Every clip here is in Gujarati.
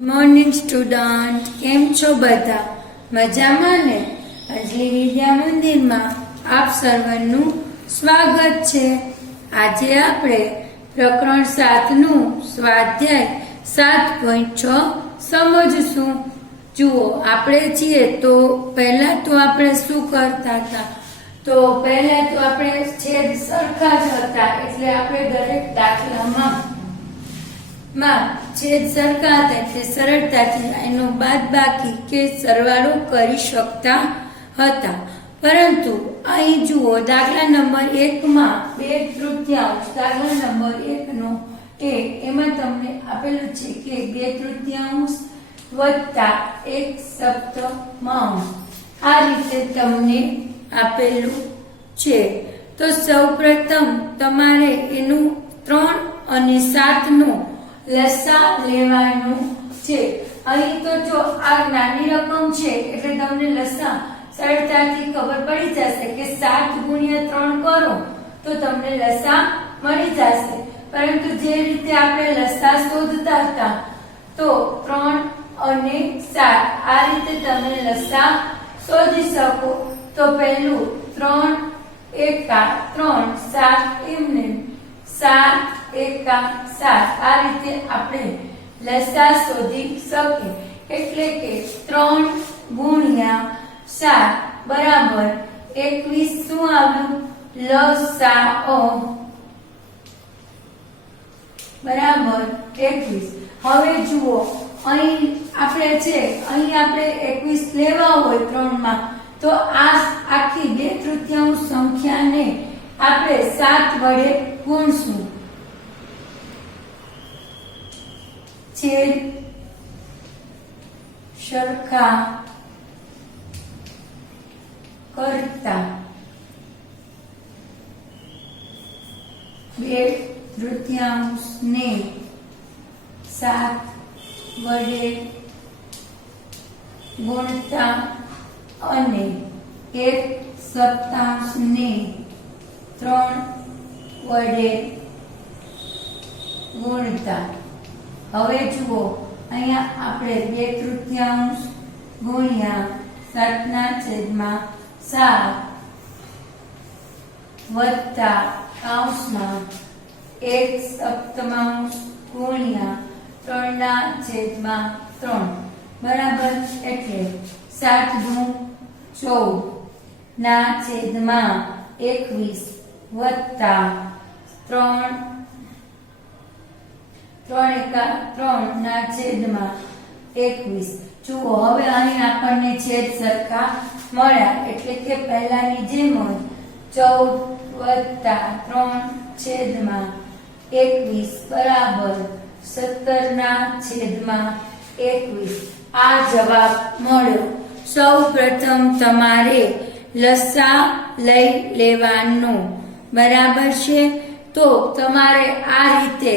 મોર્નિંગ સ્ટુડન્ટ, કેમ છો બધા? મજામાં ને? અંજલિ વિદ્યા મંદિરમાં આપ સર્વનું સ્વાગત છે. આજે આપણે પ્રકરણ 7 નું સ્વાધ્યાય 7.6 સમજશું. જુઓ, આપણે છીએ તો પહેલા તો આપણે શું કરતા હતા? તો પહેલા તો આપણે છેદ સરખા જ હતા, એટલે આપણે દરેક દાખલામાં છેદ સરખા હતા એટલે સરળતાથી એનો બાદબાકી કે સરવાળો કરી શકતા હતા. પરંતુ અહીં જુઓ, દાખલા નંબર 1 માં 2/3, દાખલા નંબર 1 નો એમાં તમને આપેલું છે કે 2/3 વત્તા 1/7 આ રીતે તમને આપેલું છે. તો સૌપ્રથમ તમારે એનું 3 અને 7 નો લસા લેવાનું છે. અહીં તો જો આ નાની રકમ છે એટલે તમને લસા સરળતાથી ખબર પડી જશે કે 7 ગુણ્યા 3 કરો તો તમને લસા મળી જશે. પરંતુ જે રીતે આપણે લસા શોધતા હતા તો 3 અને 7 આ રીતે તમે લસા શોધી શકો. તો પહેલું 3 એકા 3, 7 એમને 7 એકા 7 આ રીતે આપણે લસા શોધી શકીએ. એટલે કે 3 ગુણ્યા 7 બરાબર 21. શું આવ્યું? લસા બરાબર 21. હવે જુઓ, અહીં આપણે 21 લેવા હોય 3 માં, તો આ આખી 2/3 સંખ્યાને આપણે 7 વડે ગુણશું. છેદ સરખા કરતા 2/3 ને 7 વડે ગુણતા અને 1/7 ને 3 વડે ગુણતા. હવે જુઓ, અહીંયા આપણે 2/3 ગુણ્યા 7/7 વત્તા કૌંસમાં 1/7 ગુણ્યા 3/3 બરાબર. એટલે 7 દુ 14/21 વત્તા 3 એકા 3/21. જુઓ, હવે અહીં આપણને છેદ સરખા મળ્યા, એટલે કે પહેલાની જેમ જ 14/3/21 બરાબર 17/21. આ જવાબ મળ્યો. સૌ પ્રથમ તમારે લસા લઈ લેવાનો, બરાબર છે. તો તમારે આ રીતે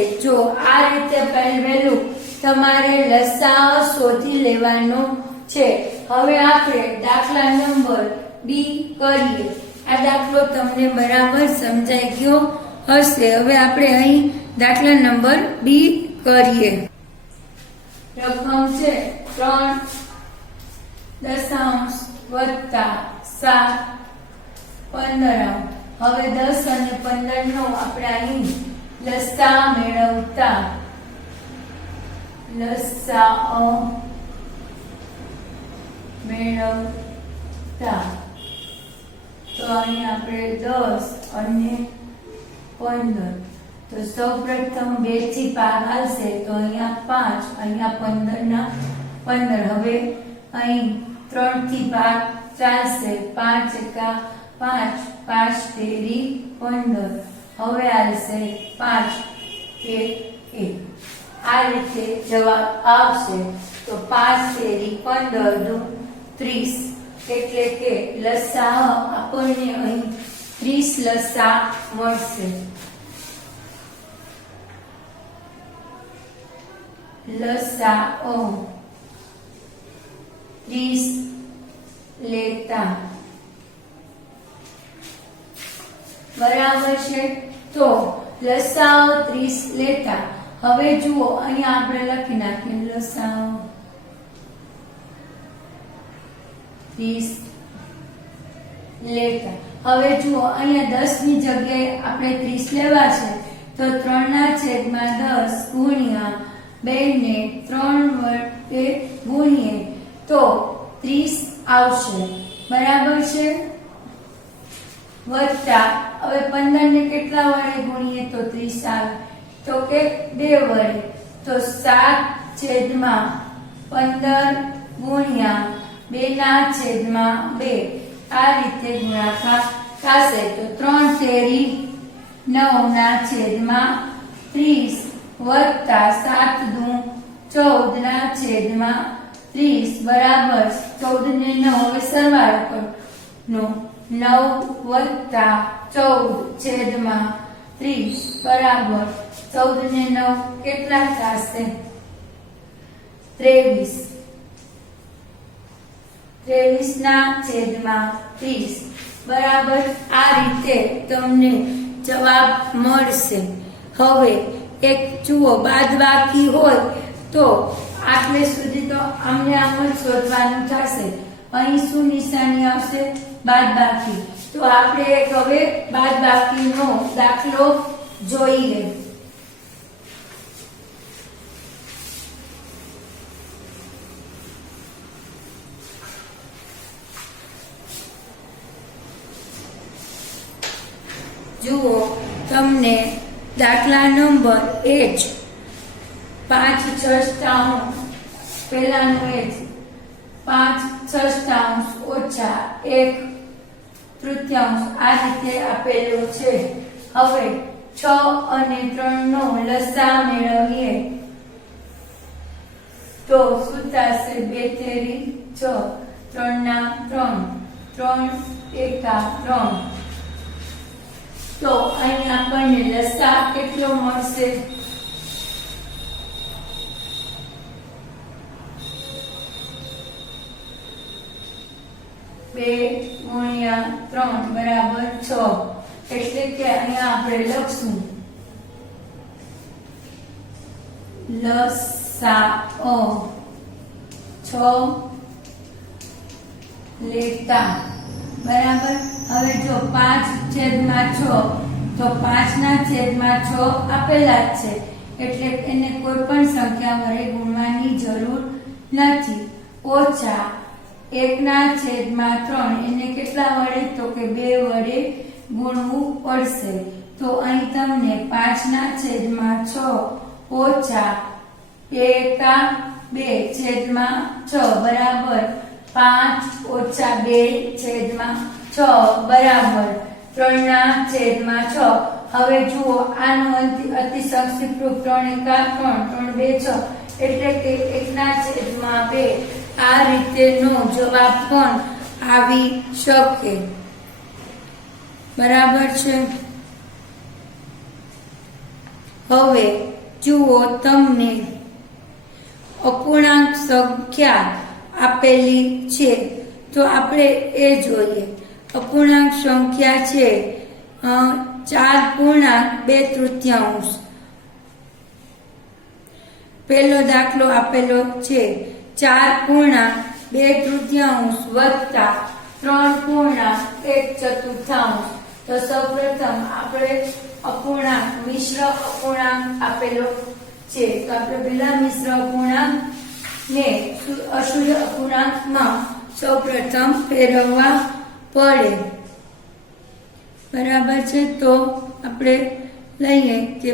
પહેલું તમારે લસા શોધી લેવાનો છે. હવે આપણે દાખલા નંબર બી કરીએ. આ દાખલો તમને બરાબર સમજાઈ ગયો હશે. હવે આપણે અહીં દાખલા નંબર બી કરીએ. રકમ છે 3 વત્તા 7/15. હવે 10 અને 15 નો આપણે અહીં લસા મેળવતા તો અહીં આપણે 10 અને 15. તો સૌપ્રથમ 2 થી ભાગ આવશે તો અહીંયા 5, અહીંયા 15 હવે અહીં 3 થી ભાગ ચાલશે. 5 એકા 5, 5 તેરી 15. હવે આવશે 5 1. આ રીતે જવાબ આવશે. તો 5 તેરી 15 દુ 30. એટલે કે લસા આપણને અહીં 30 લસા મળશે. લસા 30 લેતા બરાબર છે. તો લસાઅ 30 લેતા હવે જુઓ અહીંયા આપણે લખી નાખીએ લસાઅ 30 લેતા. હવે જુઓ અહીંયા 10 ની જગ્યાએ આપણે 30 લેવા છે તો 3/10 ગુણ્યા 2 ને 3 વડે ગુણીએ તો 30 આવશે. બરાબર છે. વત્તા હવે 15 ને કેટલા વડે ગુણીએ તો 30 આવે તો કે 2 વડે તો 7/15 ગુણ્યા 2/2 આ રીતે ગુણાકાર થશે તો 3 તેરી 9/30 વત્તા 7 દુ 14/30 બરાબર 14 ને 9 હવે સરવાળો કરો 9 વત્તા 14/30 બરાબર 14 ને 9 કેટલા થશે 23 23/30 બરાબર આ રીતે તમને જવાબ મળશે. હવે એક જુઓ બાદબાકી હોય તો આટલે સુધી તો આમને આમ જ શોધવાનું થશે. અહીં શું નિશાની આવશે બાદબાકી. તો આપણે એક હવે બાદબાકીનો દાખલો જોઈએ. જુઓ તમને દાખલા નંબર 5/6 પહેલાનું 5/6 ઓછા 1/3 આ રીતે આપેલો છે. હવે 6 અને 3 નો લસા મેળવીએ તો શું થશે 2 તેરી 6 3 એકા 3 તો અહીં આપણને લસા કેટલો મળશે 2 ગુણ્યા 3 બરાબર 6 એટલે કે અહીંયા આપણે લખશું લસાઅ 6 લેતા બરાબર. હવે જો 5/6 તો 5/6 આપેલા જ છે એટલે એને કોઈ પણ સંખ્યા વડે ગુણવાની જરૂર નથી. ઓછા 1/3 એને કેટલા વડે તો કે 2 વડે ગુણવું પડશે. તો અહીં તમને 5/6 ઓછા 1/2/6 બરાબર 5 ઓછા 2/6 બરાબર 3/6. હવે જુઓ આનો અતિસંક્ષિપ્ત રૂપ 3 એકા 3 3 2 6 એટલે કે 1/2 આ રીતેનો જવાબ પણ આવી શકે. બરાબર છે. હવે જુઓ તમને અપૂર્ણાંક સંખ્યા આપેલી છે તો આપણે એ જોઈએ. અપૂર્ણાંક સંખ્યા છે 4.2/3. પહેલો દાખલો આપેલો છે 4.2/3 વત્તા 3.1/4. તો સૌપ્રથમ આપણે અપૂર્ણાંક મિશ્ર અપૂર્ણાંક આપેલો છે તો આપણે પહેલા મિશ્ર અપૂર્ણાંક ને અશુદ્ધ અપૂર્ણાંકમાં સૌપ્રથમ ફેરવવા પડે. બરાબર છે. તો આપણે લઈએ કે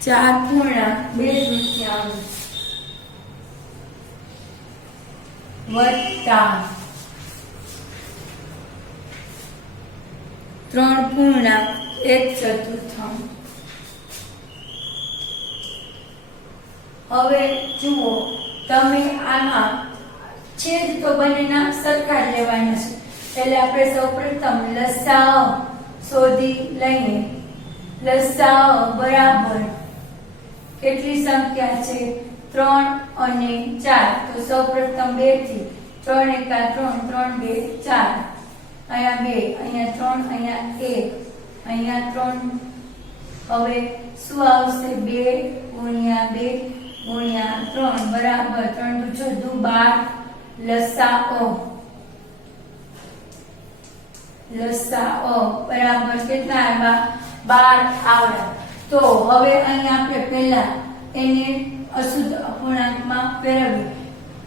4.2/3 વત્તા 3.1/4. હવે જુઓ તમે આમાં છેદ તો બંનેના સરખા જ લેવાના છે એટલે આપણે સૌપ્રથમ લસાઅ શોધી લઈએ. લસાઅ બરાબર કેટલી સંખ્યા છે 3 અને 4. તો સૌપ્રથમ 2 થી 3 એકા 3 3 2 4 અહીંયા 2 અહીંયા 3 અહીંયા 1 અહીંયા 3 હવે શું આવશે 2 ગુણ્યા 2 ગુણ્યા 3 બરાબર 3 × 14 12 લસાઅ બરાબર કેટલા આવ્યા 12 આવ્યા. તો હવે અહીં આપણે પહેલા એને અશુદ્ધ અપૂર્ણાંકમાં ફેરવીએ.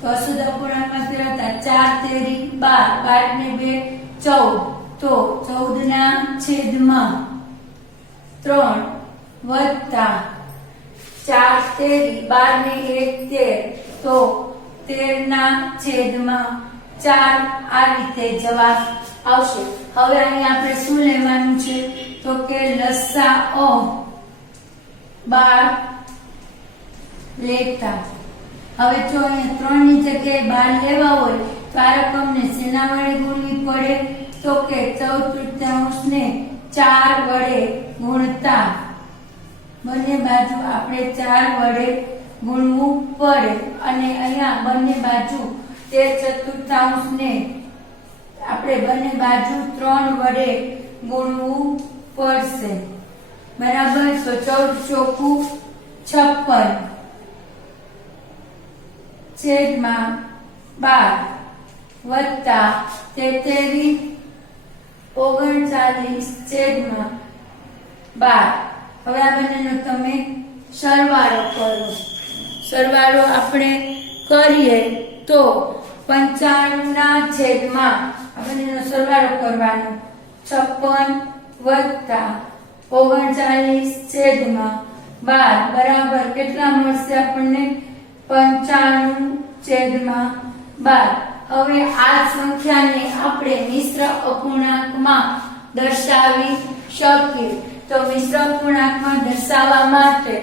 તો અશુદ્ધ અપૂર્ણાંકમાં ફેરવતા 4 તેરી 12 12 ને 2 14 તો 14 ના છેદમાં 3 વત્તા 4 તેરી 12 ને 1 13 તો 13 ના છેદમાં 4 આ રીતે જવાબ આવશે. હવે અહીં આપણે શું લેવાનું છે તો કે લસાઅ 12 લેતા. હવે જો અહીંયા 3 ની જગ્યાએ 12 લેવા હોય તો આ રકમને શેના વડે ગુણવી પડે તો કે 14/3 ને 4 વડે ગુણતા બંને બાજુ આપણે 4 વડે ગુણવું પડે અને અહીંયા બંને બાજુ 13/4 ને આપણે બંને બાજુ 3 વડે ગુણવું પડશે. બરાબર. તો 14 ચોકું 56 છેદમાં 12 વત્તા 33 39 છેદમાં 12. હવે આ બંનેનો તમે સરવાળો કરો. સરવાળો આપણે કરીએ તો 95 ના છેદમાં આ બંનેનો સરવાળો કરવાનો 56 વત્તા 39 છેદમાં 12 બરાબર કેટલા મળશે આપણને 95 છેદમાં 12. હવે આ સંખ્યાને આપણે મિશ્ર અપૂર્ણાંકમાં દર્શાવી શકીએ. તો મિશ્ર અપૂર્ણાંકમાં દર્શાવવા માટે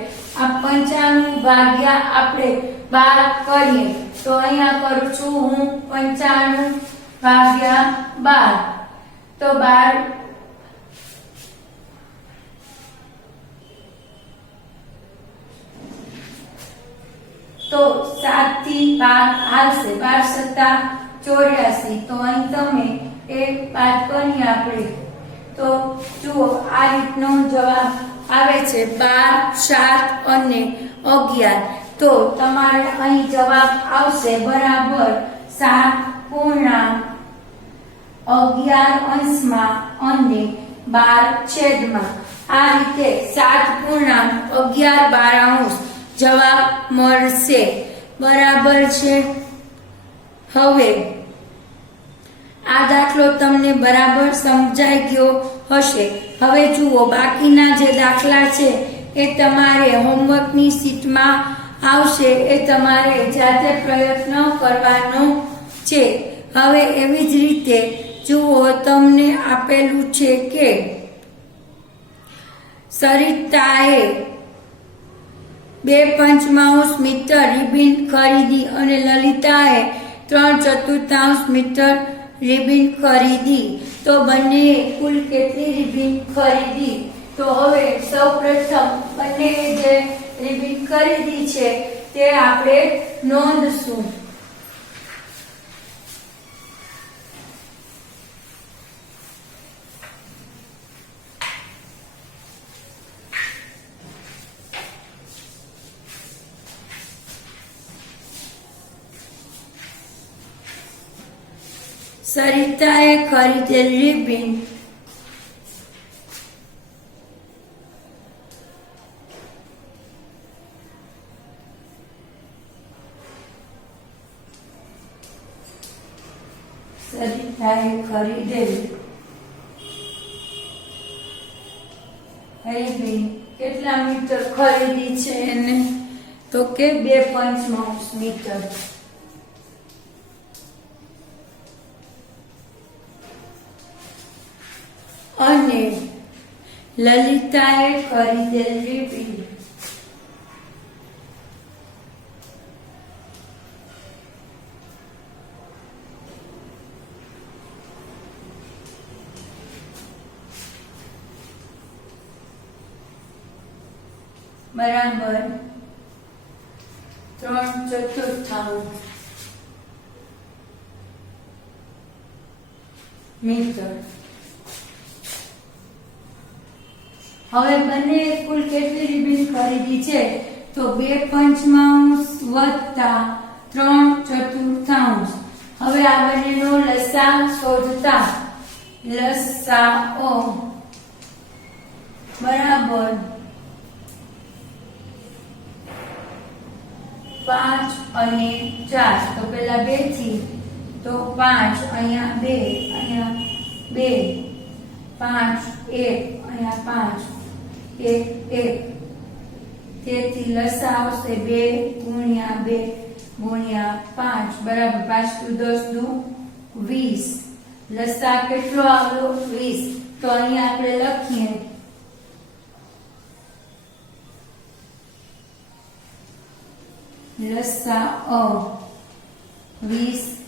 આ 95 ભાગ્યા આપણે 12 કરીએ. તો અહીંયા કરું છું હું 95 ભાગ્યા 12 તો 12 તો 7 થી ભાગ આવશે 12 × 7 = 84. તો અહીં તમે એક બાદ કરીએ આપણે તો જુઓ આ રીતનો જવાબ આવે છે 12 7 અને 11. તો તમારે અહીં જવાબ આવશે બરાબર 7.11 અને 12 છેદમાં. આ રીતે 7.11 જવાબ મળશે. બરાબર છે. હવે આ દાખલો તમને બરાબર સમજાઈ ગયો હશે. હવે જુઓ બાકીના જે દાખલા છે એ તમારે હોમવર્કની શીટમાં આવશે. એ તમારે જાતે પ્રયત્ન કરવાનો છે. હવે એવી જ રીતે જુઓ તમને આપેલું છે કે સરિતાએ 2/5 મીટર રિબીન ખરીદી અને લલિતાએ 3/4 મીટર રિબીન ખરીદી. તો બંને કુલ કેટલી રિબીન ખરીદી? તો હવે સૌપ્રથમ બંને જે રિબીન ખરીદી છે તે આપણે નોંધશું. સરિતાએ ખરીદેલ રિબીન કેટલા મીટર ખરીદી છે એને? તો કે 2/5 મીટર. અને લલિતાએ ખરીદેલ રિબીન બરાબર 3/4 મીટર. હવે બંને કુલ કેટલી રીબીન ખરીદી છે તો 2/5 વત્તા 3/4. હવે આ બંનેનો લસા શોધતા લસાઅ બરાબર 5 અને 4. તો પેલા 2 થી તો 5 અહીંયા 2 અહીંયા 2 5 1 અહીંયા 5 1 1. તેથી લસા આવશે 2 ગુણ્યા 2 ગુણ્યા 5 બરાબર 5 × 10 = 20. લસા કેટલો આવ્યો 20. તો અહીંયા આપણે લખીએ લસાઅ 20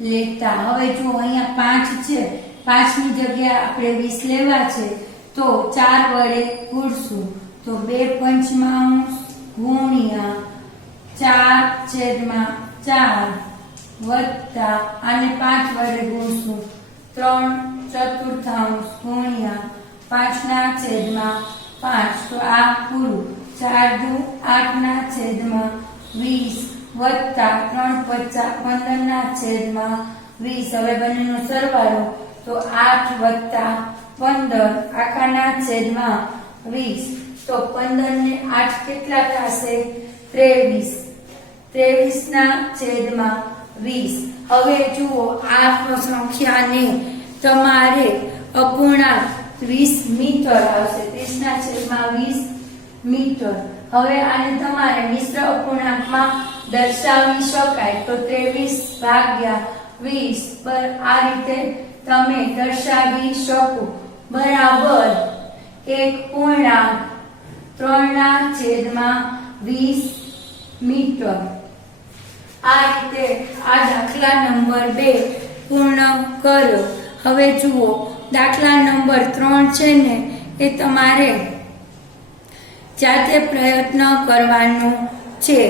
લેતા. હવે જો અહીંયા 5 છે, 5 ની જગ્યાએ આપણે 20 લેવા છે તો 4 વડે ગુણશું તો 2/5 ગુણ્યા 4/4 વત્તા આને 5 વડે ગુણશું 3/4 ગુણ્યા 5/5. તો આ પૂરું 4 × 8/20 વત્તા 3/15/20. હવે બંનેનો સરવાળો તો 8 વત્તા 15 આખાના છેદમાં 20. તો 15 ને 8 કેટલા થશે 23. 23/20. હવે જુઓ આ સંખ્યાને તમારે અપૂર્ણાંક 20 મીટર આવશે. 30/20 મીટર. હવે આને તમારે મિશ્ર અપૂર્ણાંકમાં દર્શાવી શકાય તો 23/20 પર આ રીતે તમે દર્શાવી શકો બરાબર 1.3/20 મીટર. આ રીતે આ દાખલા નંબર 2 પૂર્ણ કરો. હવે જુઓ દાખલા નંબર 3 છે ને એ તમારે જાતે પ્રયત્ન કરવાનો છે.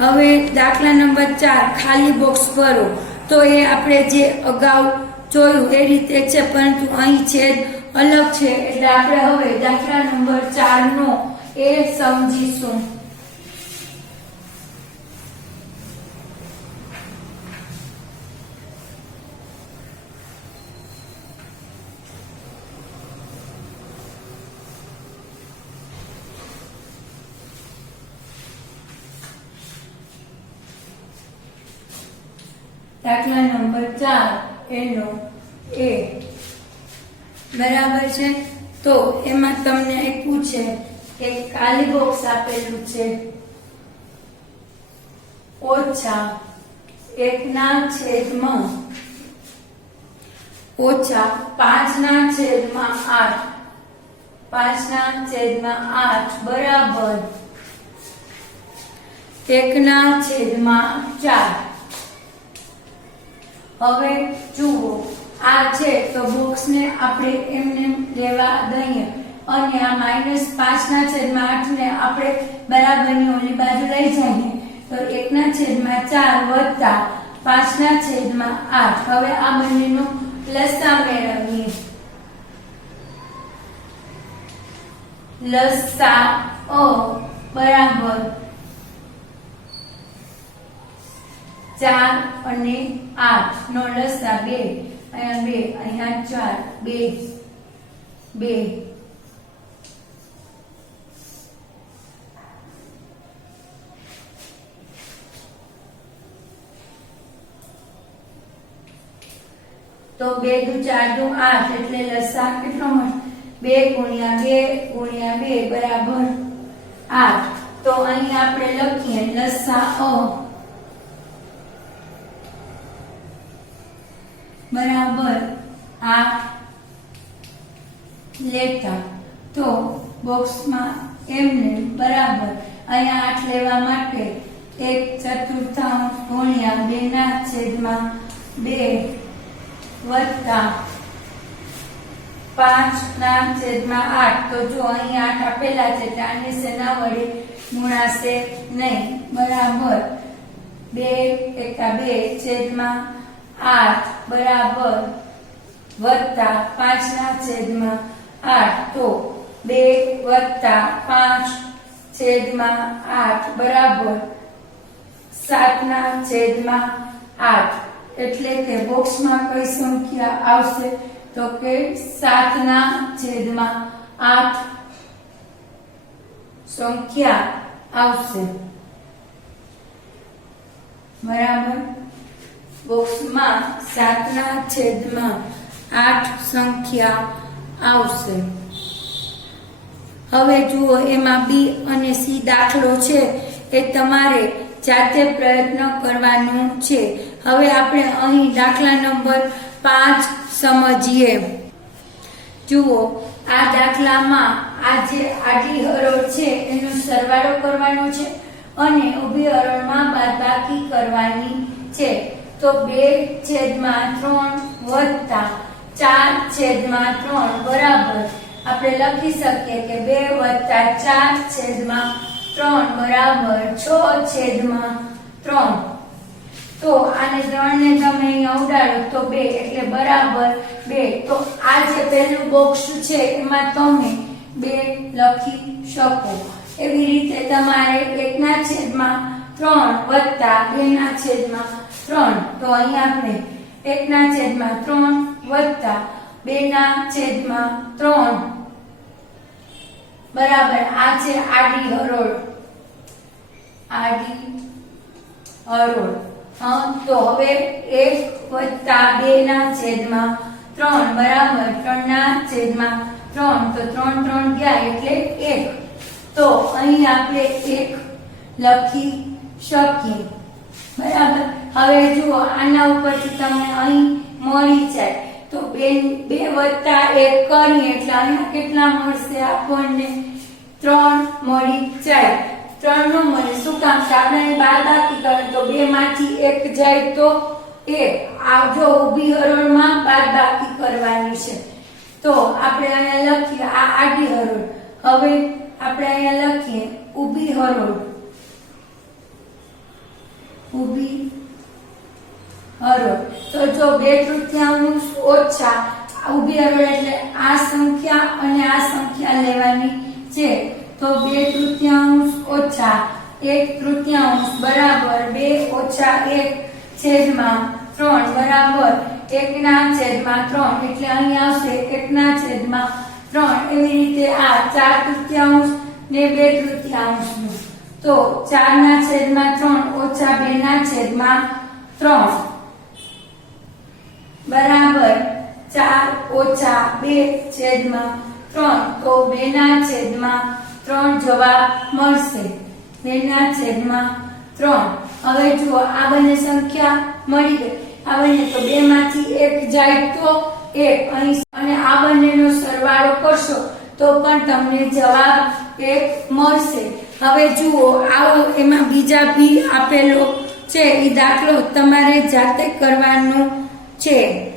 હવે દાખલા નંબર 4 ખાલી બોક્સ ભરો. તો એ આપણે જે અગાઉ જોયું એ રીતે છે, પરંતુ અહીં છેદ અલગ છે એટલે આપણે હવે દાખલા નંબર 4 નો એ સમજીશું. દાખલા નંબર 4 એનો એ બરાબર છે. તો એમાં તમને એક પૂછે કે ખાલી બોક્સ આપેલું છે ઓછા 1/5 5/8 બરાબર 1/4. હવે જુઓ આ છે તો બોક્સ ને આપણે એમને લેવા દઈએ અને આ -5/8 ને આપણે બરાબરની ઓલી બાજુ લઈ જઈએ તો 1/4 વત્તા 5/8. હવે આ બંનેનો લસા મેળવીએ. લસા બરાબર 4 અને 8 નો લસા 2 અહીંયા 2 અહીંયા 4 2 તો 2 × 4 = 8 એટલે લસા કેટલો મળે 2 × 2 બરાબર 8. તો અહીં આપણે લખીએ લસા બરાબર 8 લેતા. તો બોક્સમાં એમને બરાબર અહીંયા 8 લેવા માટે 1/4 ગુણ્યા 2/2 વત્તા 5/8. તો જો અહીં 8 આપેલા છે એટલે આની સેના વડે ગુણાશે નહીં બરાબર 2 × 2/8 બરાબર વત્તા 5/8 8 તો 2 વત્તા 5 છેદમાં 8 બરાબર 7 ના છેદમાં 8 એટલે કે બોક્સમાં કઈ સંખ્યા આવશે તો કે 7 ના છેદમાં 8 સંખ્યા આવશે બરાબર બોક્સમાં 7 ના છેદમાં 8 સંખ્યા આવશે હવે જુઓ એમાં બી અને સી દાખલો છે એ તમારે જાતે પ્રયત્ન કરવાનો છે હવે આપણે અહીં દાખલા નંબર 5 સમજીએ જુઓ આ દાખલામાં આ જે આડી હરોળ છે એનો સરવાળો કરવાનો છે અને ઊભી હરોળમાં બાદબાકી કરવાની છે તો 2/3 વત્તા 4/3 બરાબર આપણે લખી શકીએ કે 2 વત્તા 4/3 બરાબર 6/3 તો આને 3 ને તમે અહીંયા ઉડાડો તો 2 એટલે બરાબર 2 તો આ જે પહેલું બોક્સ છે એમાં તમે 2 લખી શકો એવી રીતે તમારે 1/3 વત્તા 2/3 તો અહીંયા આપણે 1/3 વત્તા 2/3 બરાબર આ છે આડી હરોળ તો હવે 1 વત્તા 2/3 બરાબર 3/3 તો 3 ગયા એટલે 1 તો અહીં આપણે 1 લખી શકીએ બરાબર હવે જુઓ આના ઉપરથી તમને અહીં મળી જાય તો 2 વત્તા 1 કરીએ એટલે અહીંયા કેટલા મળશે આપણને 3 મળી જાય 3 નો મળે શું કામ છે આપણે બાદબાકી કરીએ તો 2 માંથી 1 જાય તો 1 આ જો ઊભી હરોળમાં બાદબાકી કરવાની છે તો આપણે અહીંયા લખીએ આ આડી હરોળ હવે આપણે અહીંયા લખીએ ઊભી હરોળ તો જો 2/3 ઓછા ઊભી હરોળ એટલે આ સંખ્યા અને આ સંખ્યા લેવાની છે તો 2/3 ઓછા 1/3 બરાબર 2 ઓછા 1/3 બરાબર 1/3 એટલે અહીં આવશે 1/3 એવી રીતે આ 4/3 ને 2/3 તો 4/3 ઓછા 2/3 બરાબર 4 ઓછા 2/3 તો 2/3 જવાબ મળશે 2/3 હવે જુઓ આ બંને સંખ્યા મળી ગઈ આ બંને તો 2 માંથી 1 જાય તો 1 અહીં અને આ બંનેનો સરવાળો કરશો તો પણ તમને જવાબ 1 મળશે હવે જુઓ આવો એમાં બીજા બી આપેલો છે એ દાખલો તમારે જાતે કરવાનો છે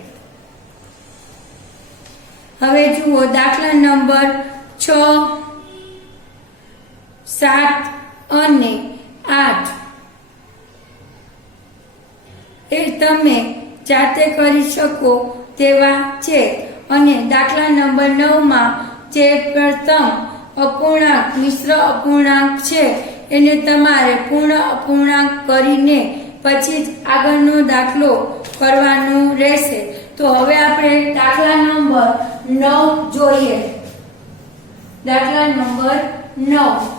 હવે જુઓ દાખલા નંબર 6 7 અને 8 એ તમે જાતે કરી શકો તેવા છે અને દાખલા નંબર 9 માં જે પ્રથમ અપૂર્ણાંક મિશ્ર અપૂર્ણાંક છે એને તમારે પૂર્ણ અપૂર્ણાંક કરીને પછી જ આગળનો દાખલો કરવાનો રહેશે તો હવે આપણે દાખલા નંબર 9 જોઈએ દાખલા નંબર 9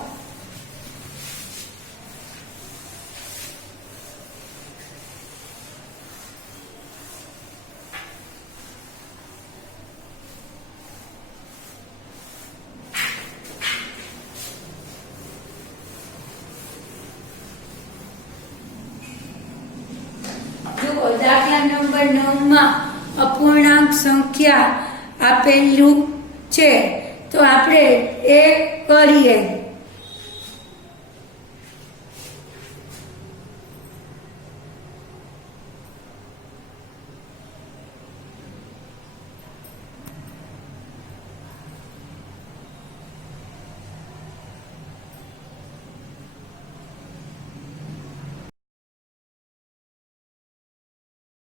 દાખલા નંબર 9 માં અપૂર્ણાંક સંખ્યા આપેલું છે તો આપણે એ કરીએ